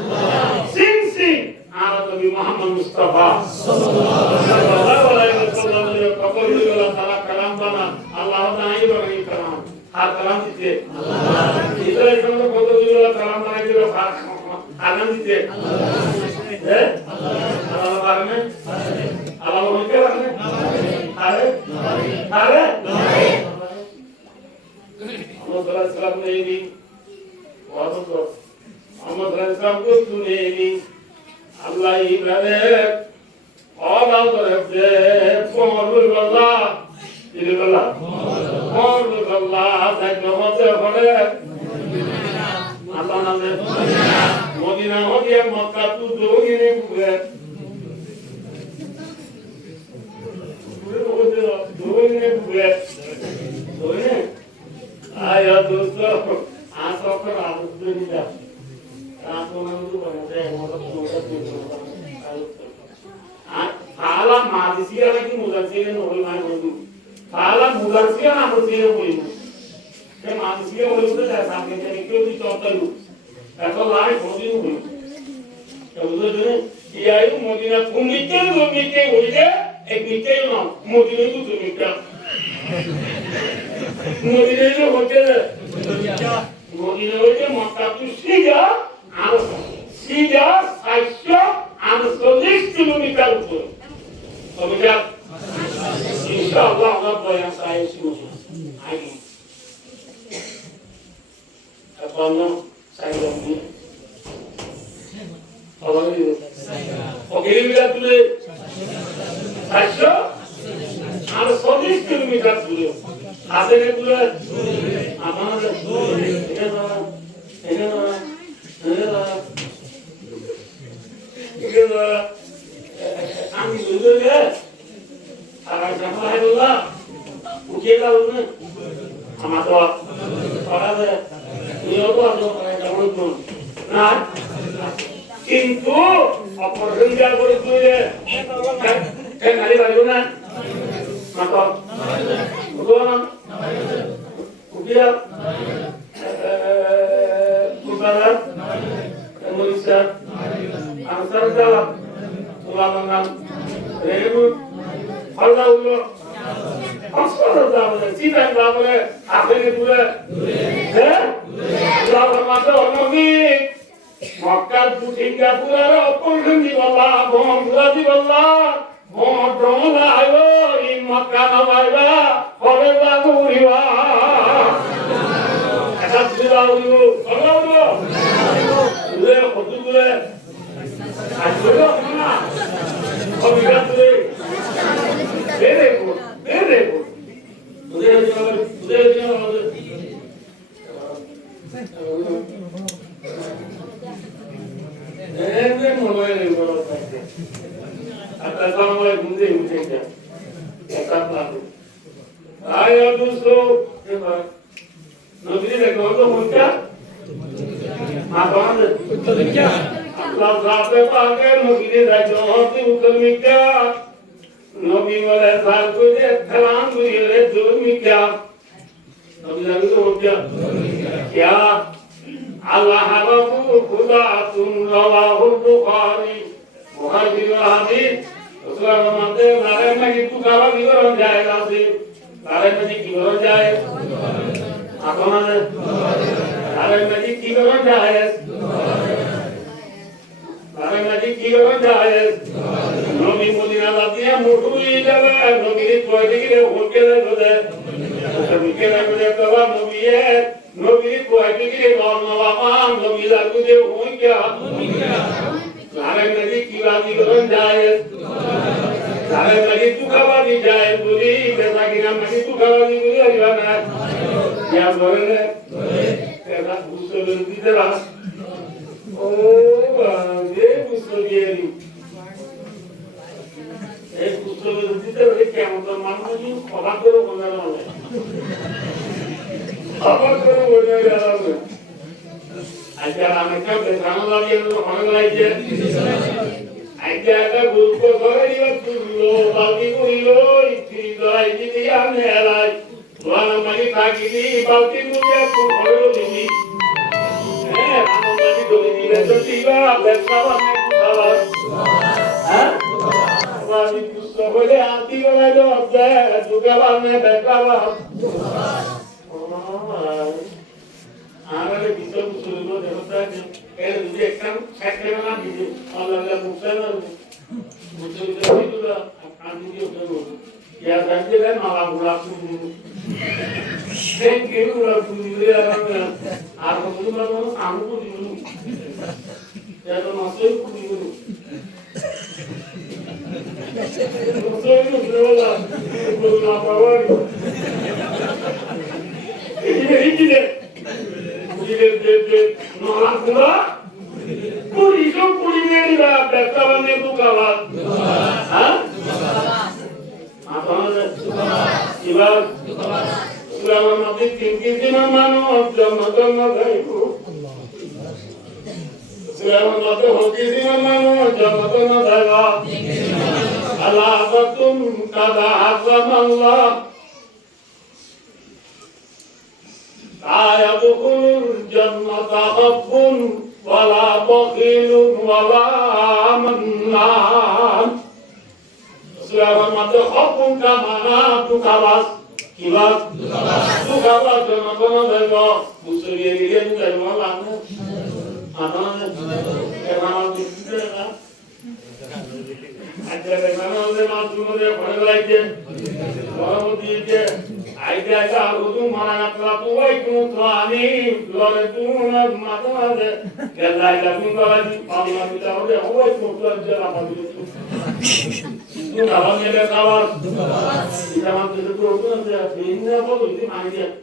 sing sing ala Nabi Muhammad Mustafa sallallahu alaihi wasallam ya kabul wala salam kalam bana Allah taala bagi kalam har kalam dite Allah Isa itu kabul wala kalam bana itu alam dite Allah barne Allah mungkin barne are Muhammad Rasulullah ini, Muhammad Rasulullah itu ini, Allah ibadat, Allah berfirman, Muhammadullah, Muhammadullah, Muhammadullah, saya nama terhormat, Allah nama, Madinah Madinah Makkah tu dua ini bukan, dua ini bukan, dua ini. Ayo dosto, asal kerana dunia, aku menunggu banyak Kalau manusia lagi manusia nol mana Kalau manusia manusia boleh, kalau manusia boleh itu dah sampai jadi kau dicoba lu, kalau lain boleh boleh. Kalau tu dia itu mungkin aku mikir boleh, mikir mana, mungkin itu tu mikir. Mungkin itu hotel, mungkin itu maka tu sida, sahaja, anu 40 kilometer itu. Kemudian, insyaallah apa yang saya suruh, ayo. Apa saya lagi? Apa ini? Oke, kita tulis sahaja. Anu 40 kilometer dulu. Asal itu apa nama? Ini kami dulu ya. Agar Alhamdulillah, ujilah ini. Amat doa. Orang ini doa doa orang jalan pun. Nah, itu operation যা করে তুই গাড়ি বাড়িব না মাত ভগবান উঠিয়া কুকারা মরিসা answer দালা উলামাঙ্গাম রেগুন ফালদা উলো হাসপাতাল যাবে চিন্তা যাবে আপনি পুরো হ্যাঁ যাবে মাত্র অনবি মক্কার পুঠিঙ্গা পুরার অপরজন দিবল্লা ভমরা দিবল্লা ভমরা আইও ইন মক্কা নবাইবা হবে বাগুরিবা এটা দিলাউলো আল্লাহু উলে কতুলে আইলো না অবিগাতুলে বেরে উলে মোবাইলে বড় থাকে आता सामने गुंजे उठे क्या ऐसा बात आया दोस्तों ये बात नबी ने कहा तो मुझे आवाज तो क्या अल्लाह साथे पाके नबी ने राजो होती उतर में क्या नबी वाले साल को ये खलान को ये जोर में क्या नबी ने तो क्या अल्लाह रब्बु खुदा तुम रवाहुल बुखारी बुखारी हदीस उसका मानते नारे में कि तू काला विवरण जाएगा से नारे में कि विवरण जाए आपना नारे में कि विवरण जाए नारे में कि विवरण जाए नबी मदीना जाती है मुठुई जावे नबी की कोई के होके ले दे सभी के ले तो नबी है नबी की कोई के नवामान नबी लागू दे हो क्या नारे में कि विवरण जाए सारे लगी तू खवादी जाए बोली जैसा कि नाम लगी तू खवादी बोली अरिवाना क्या बोले ऐसा गुस्से में तेरा ओ ये गुस्से येरी एक गुस्से में तेरा क्या मतलब मानो जी खबर करो बोलने वाले खबर करो बोलने वाले अच्छा हमें क्या बेचारा लगी तो हमें लाइए Aja guru kori waktulo, bagi kurilo, itu lagi dia nelai. Tuan mani pagi ni bagi dunia kurilo ini. Kamu mani dulu ni besok tiba, besok mana kawan? Hah? Bagi besok boleh hati boleh doa, juga mana besok? आगे बिस्तर सुनो देवता ने ए मुझे एकदम sector में दीजिए और लगा मुझसे ना मुझे नहीं दूँगा आंटी जी उधर या जानते हैं माला बुला कुछ क्यों बुला कुछ नहीं आ रहा है आप मुझे बताओ आम को दिलू या तो मस्ती को दिलू मस्ती को दिलूला बोलना पावर ये de no la cura puri meri la betaba ne dukala ha apa iba ulama mati tinggi di mano jama gaibu ulama mati hoki di mano jama gaiba Allah batum kada azam Allah يدخل الجنة حب ولا بخيل ولا منان Selama mata حب كما تكبس كبس تكبس جنة بنا مسلمين جنة لنا أنا كمان بيجنا أجل كمان ده ما تقول ده كمان لايك كمان بيجي Aida aku tu mana nak laku itu tuani, luar itu mana ada. Kalau ada pun kalau di pamela kita ada, itu tuan jalan apa itu. Itu kalau ni ada kawan, kita mampu itu tu ada. Ini apa tu ini mana dia?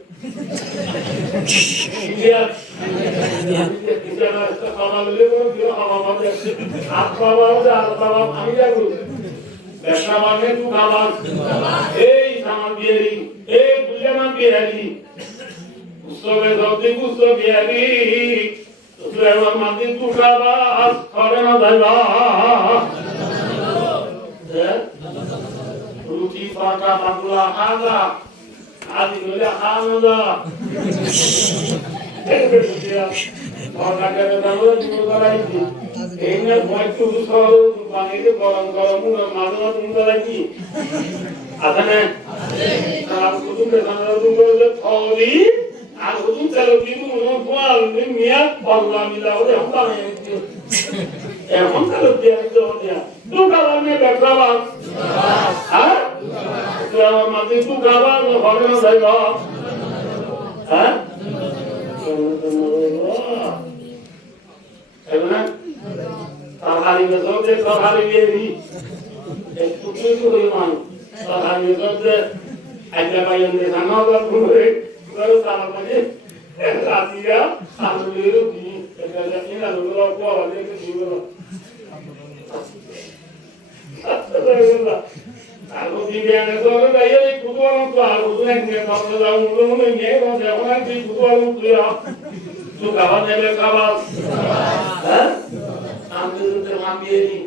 Kita ada kawan lelaki dia kawan apa? Apa kami jago. Bersama tu kawan. Sama biari. Bulan biari, usai zaman itu biari, usai zaman itu kabar, karena dah পাটা পাগলা হাজা আদি বলে হামদা ঘরটাকে দাও দুটো করাইছি এই না ভয় তো সব পানিতে গরম গরম মাঝে মাঝে করাইছি আছে না তার কুতুম দেখানো দুটো ফলি আর হুজুর চালো কিন্তু মনে বল মিয়া পাল্লা মিলা ওরে আমরা এখন চালো দিয়া দিয়া তু কালামে বেকরাবা হ্যাঁ তুই আমার মাঝে তু গাবা ঘরে না যাইবা হ্যাঁ এগুলা তাহারি মেজে তাহারি বেরি একটু কিছু হই মান তাহারি মেজে আইলা বাইন্দে জানাবা ঘুরে ঘুরে সারা মানে রাতিয়া সামনের কি এটা ইনা লোলা কোয়া দেখে দিও আলো দিবেনে ধরে গায়ে কুতোয়াল তো আর উদনে নে কথা দাও উদনে নে কথা এখন তুই কুতোয়াল তুই খাবার নেবে খাবার হ্যাঁ আমি তো মামিয়ে নি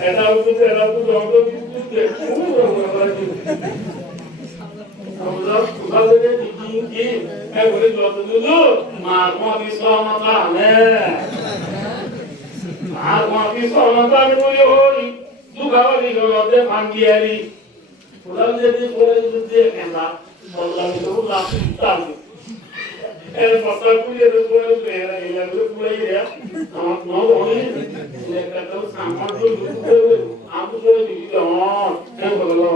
এটা তো যত দিতে আমরা ভালো করে কি এই বলে যত দিলো মা মামি সমতা নে আর মামি সমতা নে বলে ওই দুগাওয়ালি গলতে ভাঙ্গিয়ারি ফুলাল যদি করে যদি কেনা বললাম তো লাভ তাল এর পাতা কুলিয়ে তো করে এরা এলা করে রে আমার নও হই একটা তো সামান তো আমু করে দিই কেন বললো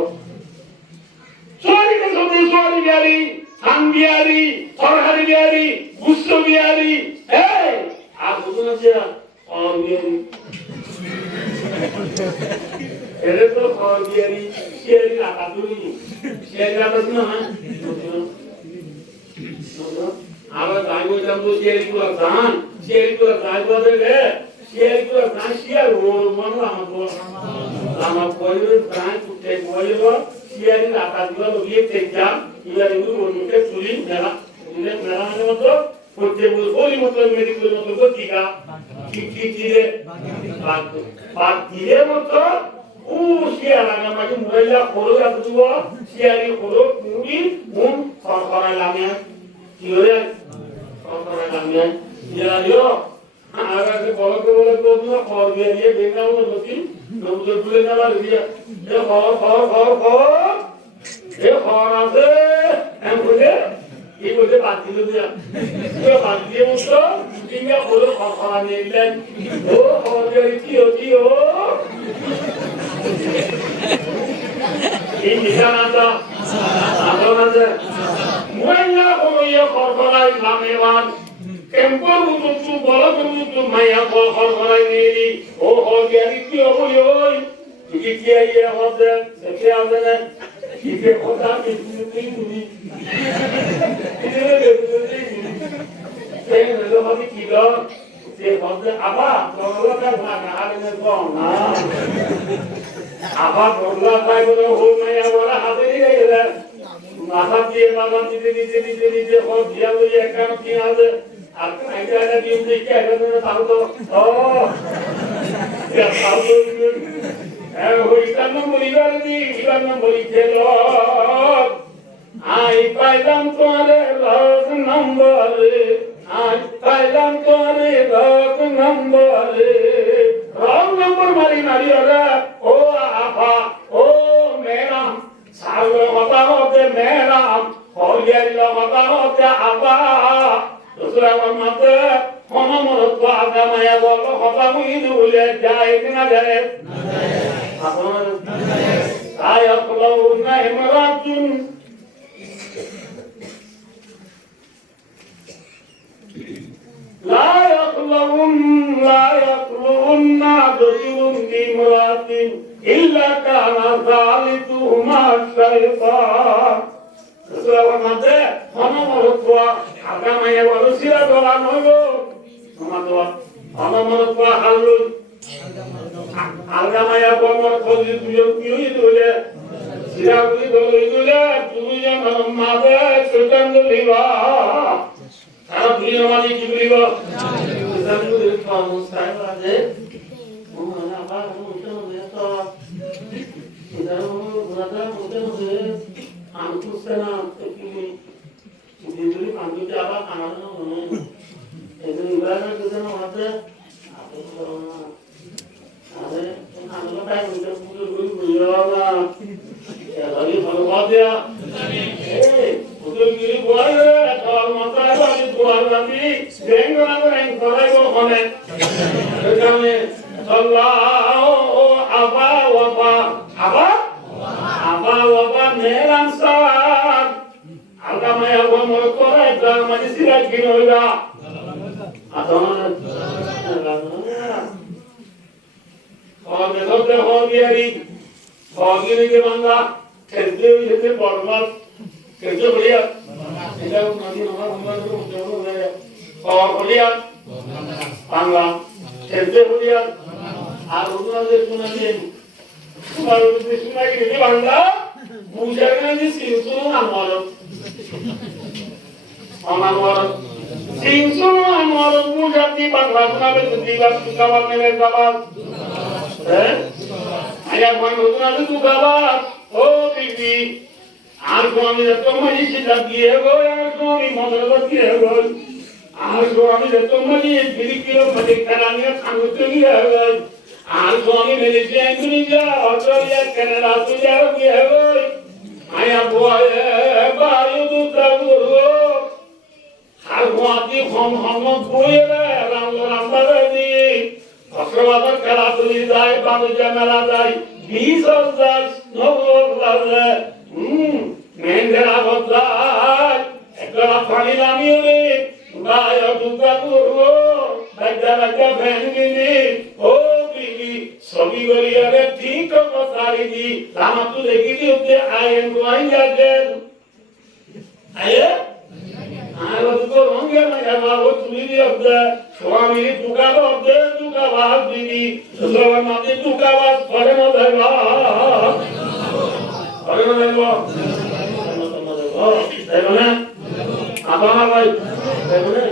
সরি কে সরি সরি বিয়ারি ভাঙ্গিয়ারি সরহারি বিয়ারি গুস্ত বিয়ারি এই আর বুঝুন যে আর বিয়ারি এরে তো বিয়ারি শিয়ারি না কাদুরি শিয়ারি না না আবার গাইবো জানবো শিয়ারি গুলো জান শিয়ারি গুলো গাইবো দেবে শিয়ারি গুলো জান শিয়ার রোল মানো আমার কইবে জান কুটে কইলো শিয়ারি না কাদুরি বিয়ে তেজাম ইয়ার ইউ রোলকে চুরি মেলা মেলা মানে মতো করতে বলি মতো মেডিকেল মতো গতিকা কি দিলে বাদ দিলে মতো ও শিয়ারা না মানে মুরাইলা খোলো রাখতুব শিয়ারি খোলো মুড়ি মুন সরকার লাগে কি হলে সরকার লাগে ইয়া আগে বড় বড় তো খবর দিয়ে দিয়ে বেঙ্গাও নতি নবুল তুলে না দিয়া এ খবর এ খবর আছে এম বলে এই বলে বাদ দিল দিয়া তো বাদ দিয়ে মতো ইয়া খোলো সরকার নিলেন ও খবর দিয়ে কি ও এই নিশানাটা আন্দোলনে মুয়াইয়া কোইয়া করকলাই লামেওয়ান কেম্পর উতু বড় উতু মাইয়া করকলাই নেলি ও হগিয়ারি কি হই ওই কি কি আইয়া হবে সে আমনে কি কে কথা কি তুমি এই হলো হবে কি গো সে বলতে আবা বড়টা না আরে না আবার বড়লা পাই বলে হল নাই আমার হাতে নিয়ে গেলে মাথা দিয়ে মাথা দিতে সব দিয়া লই একান কি আছে আর আইডা না দিন দিকে এখানে তাও তো ও ইয়া তাও তো এ হইতাম বলিবার দি ইবার নাম বলি খেল আই পাইলাম তোমারে লগ নম্বরে আই পাইলাম তোমারে লগ নম্বরে রং নম্বর মারি ওরা ও আফা ও মেরাম সালো কথা হতে মেরাম হলিয়ারি কথা হতে আফা দুসরা মতে মনোমরত আগা মায়া বল কথা মুইন বলে যায় কিনা যায় আপনার আয় আপলাউ না ইমরাতুন لا يخلون رجل بامرأة إلا كان ثالثهما الشيطان সুরার মধ্যে অনমরত্ব আগামায়ে বলছিরা দলা নইব আমাদের অনমরত্ব হালু আগামায়ে বমর খোঁজি দুজন কি হই দলে সিরাগুলি দলে দলে দুজন মাদে শয়তান দলিবা আর দুজন মালি কি বলিব জানুরে পামুস্তাই বাদে ওনা বা ওনা তো ইদারু ওনা বাংলা খেলতে হলিয়া আর ওনাদের শোনালেন তোমার ওদের শোনাই গেলে বাংলা বুঝার কাছে সিংসু আমার আমার সিংসু আমার বুঝাতি বাংলা শোনাবে দিবার সুকাবার নেবে বাবার হ্যাঁ আয়া কোন ওনাদের সুকাবার ও বিবি আর আমি তোমার ইচ্ছা দিয়ে গো আমি মনের দিয়ে গো আর আমি তোমার বিলি কিলো মধ্যে কারানিয়া সাংগত গিয়ে আর আমি মেলে যে ইন্দোনেশিয়া অস্ট্রেলিয়া কানাডা সুইজারল্যান্ড গিয়ে আয়া বয় বায়ু দুতাগুরু আর গোয়াতি হম হম বয়ে রাম রাম বাদি অস্ট্রেলিয়ার খেলা তুলি যায় বাবুজা মেলা যায় 20 যায় নবর লাগে মেন্ডেরা বদলায় একটা পানি নামিয়ে রে বায়ু দুতাগুরু বাজা বাজা ভেঙ্গিনি ও বিবি সবই গলিয়ারে ঠিক কথারি দি লামা তু দেখি দিতে আয়েন গোয়াই যাবেন আয়ে আর তো রঙে না যাবো তুমি দি অবদা স্বামী তুকা অবদা তুকা বাদ দিবি সবার মাঝে তুকা বাদ করে না দেবা করে না দেবা দেবা না আবা ভাই দেবা না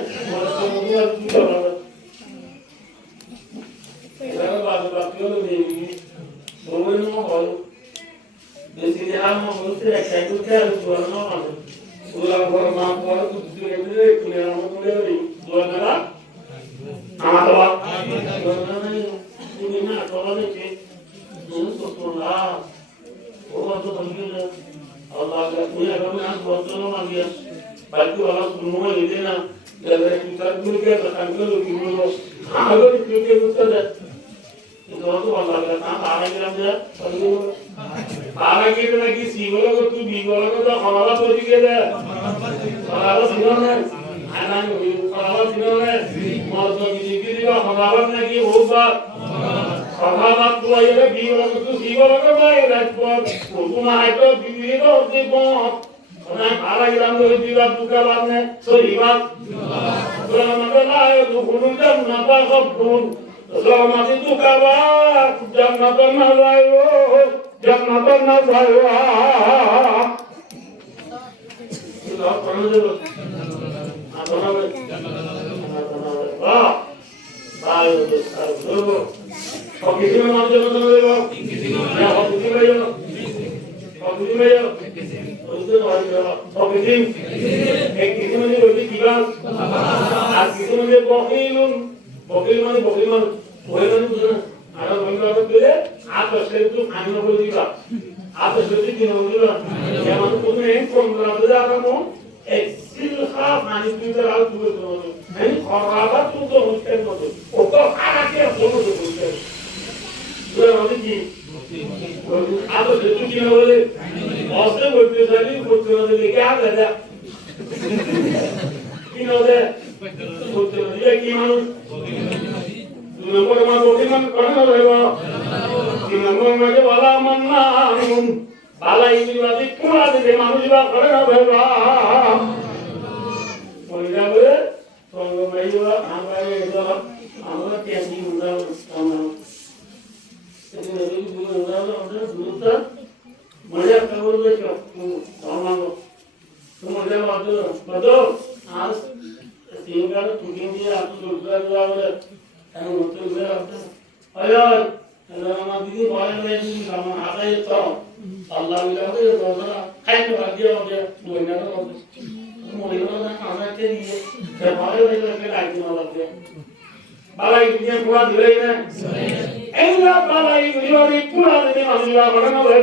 Allah bilang tu orang kain dia dua ni orang mulai orang anak ni terbaik orang ni lagi malam dia balai dunia pura dilai na enggak balai dunia ni pura ni masih apa nak boleh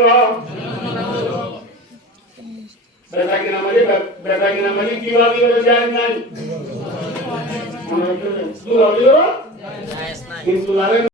beta kena mali kiwa kiwa jangan mana itu dua dua insular